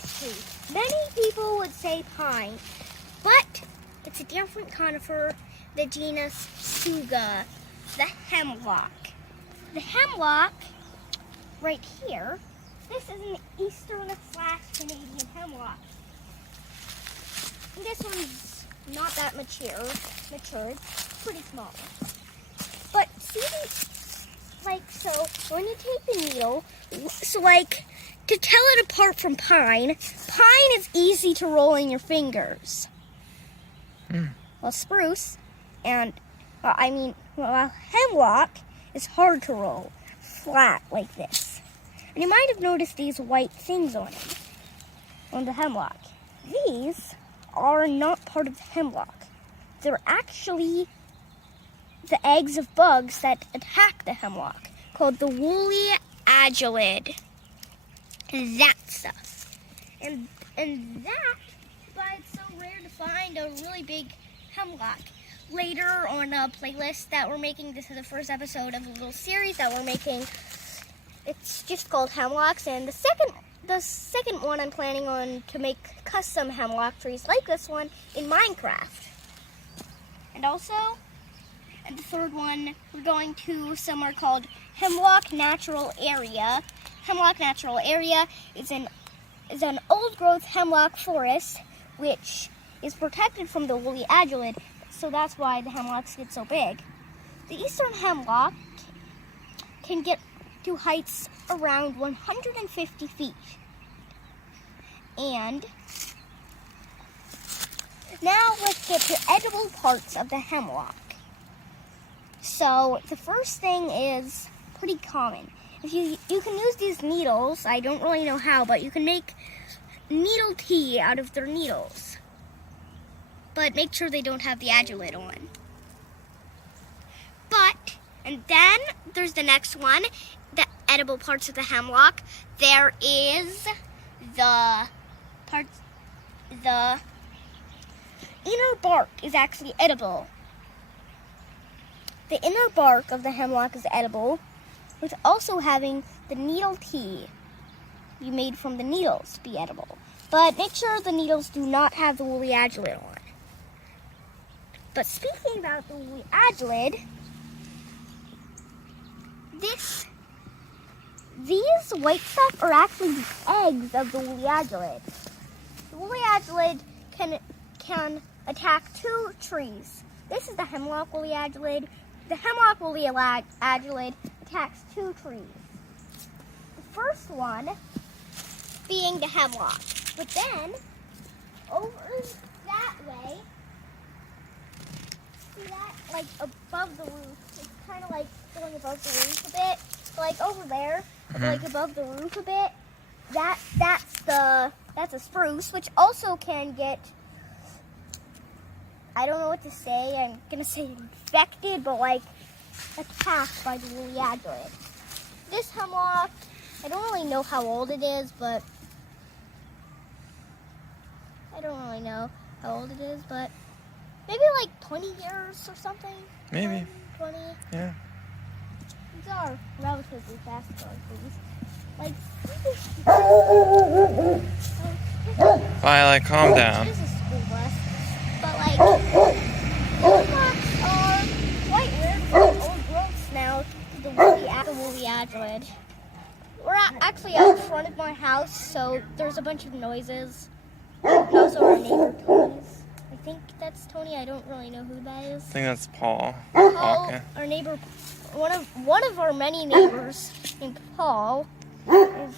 this tree. Many people would say pine, but it's a different conifer, the genus Suga, the hemlock. The hemlock, right here, this is an eastern/Canadian hemlock. And this one's not that matured, pretty small. But see, so when you take the needle, to tell it apart from pine is easy to roll in your fingers. Well, spruce hemlock is hard to roll, flat like this. And you might have noticed these white things on it, on the hemlock. These are not part of the hemlock. They're actually the eggs of bugs that attack the hemlock, called the woolly agilid. That stuff. And that's why it's so rare to find a really big hemlock. Later on a playlist that we're making, this is the first episode of a little series that we're making. It's just called Hemlocks, and the second one I'm planning on to make custom hemlock trees like this one in Minecraft. And the third one, we're going to somewhere called Hemlock Natural Area. Hemlock Natural Area is an old-growth hemlock forest, which is protected from the woolly agilid, so that's why the hemlocks get so big. The eastern hemlock can get to heights around 150 feet. And now let's get to edible parts of the hemlock. So the first thing is pretty common. If you can use these needles, I don't really know how, but you can make needle tea out of their needles. But make sure they don't have the agilid on. And then there's the next one, the edible parts of the hemlock. There is the inner bark is actually edible. The inner bark of the hemlock is edible, with also having the needle tea you made from the needles be edible. But make sure the needles do not have the woolly agilid on. But speaking about the woolly agilid, these white stuff are actually the eggs of the woolly agilid. The woolly agilid can attack two trees. This is the hemlock woolly agilid. The hemlock woolly agilid attacks two trees. The first one being the hemlock. But then, over that way, see that? Like above the roof. It's kind of like going above the roof a bit. Like over there, like above the roof a bit. That's a spruce, which also can get, I don't know what to say. I'm gonna say infected, but like attacked by the woolly agilid. This hemlock, I don't really know how old it is, but maybe like 20 years or something. Maybe. 20. Yeah. These are relatively fast growing trees. Like, Violet, calm down. This is a school bus. But like, hemlocks are quite rare for old growths now. The woolly agilid. We're actually out front of my house, so there's a bunch of noises. Also, our neighbor Tony's. I think that's Tony. I don't really know who that is. I think that's Paul. Paul, Okay. our neighbor, one of our many neighbors named Paul, is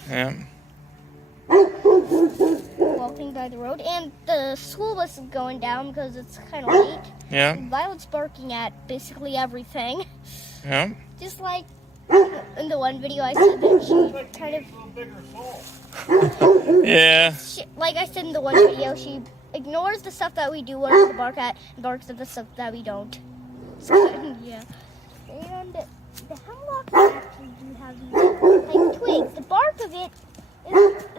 walking by the road, and the school bus is going down because it's kind of late. Yeah. Violet's barking at basically everything. Yeah. Just like in the one video I said that she kind of... Yeah. Like I said in the one video, she ignores the stuff that we do want her to bark at and barks at the stuff that we don't. So, yeah. And the hemlock actually do have these like twigs. The bark of it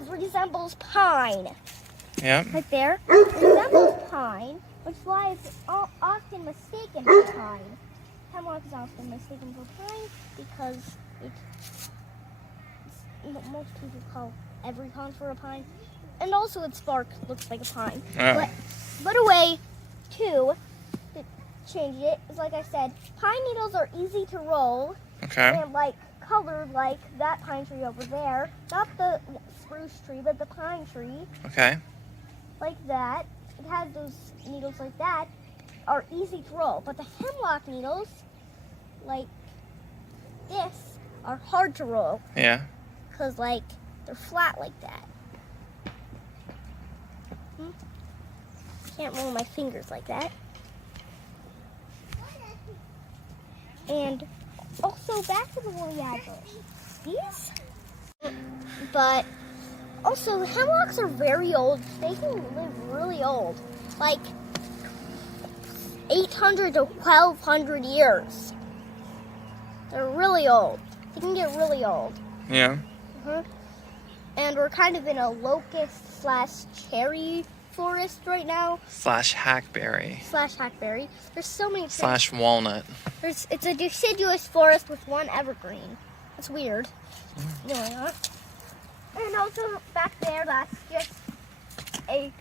resembles pine. Yeah. Right there. It resembles pine, which is why it's often mistaken for pine. Hemlock is often mistaken for pine because most people call every conifer a pine. and also its bark looks like a pine. Oh. But a way to change it is, like I said, pine needles are easy to roll. Okay. And like colored like that pine tree over there. Not the spruce tree, but the pine tree. Okay. Like that. It has those needles like that. Are easy to roll. But the hemlock needles, like this, are hard to roll. Yeah. Because like they're flat like that. Can't roll my fingers like that. And also back to the woolly advert. These, but also hemlocks are very old. They can live really old, like 800 to 1200 years. They're really old. They can get really old. Yeah. And we're kind of in a locust/cherry forest right now. /hackberry. /hackberry. There's so many trees. /walnut. It's a deciduous forest with one evergreen. That's weird. Anyway, and also back there, that's just a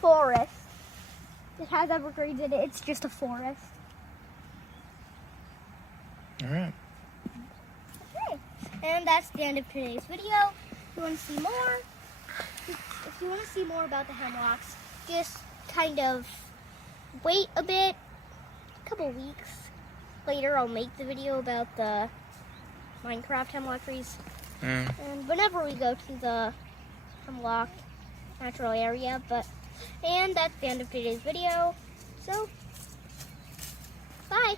forest. It has evergreens in it. It's just a forest. All right. Okay. And that's the end of today's video. If you want to see more, if you want to see more about the hemlocks, just kind of wait a bit. A couple weeks later, I'll make the video about the Minecraft hemlock trees. And whenever we go to the hemlock natural area, and that's the end of today's video. So, bye.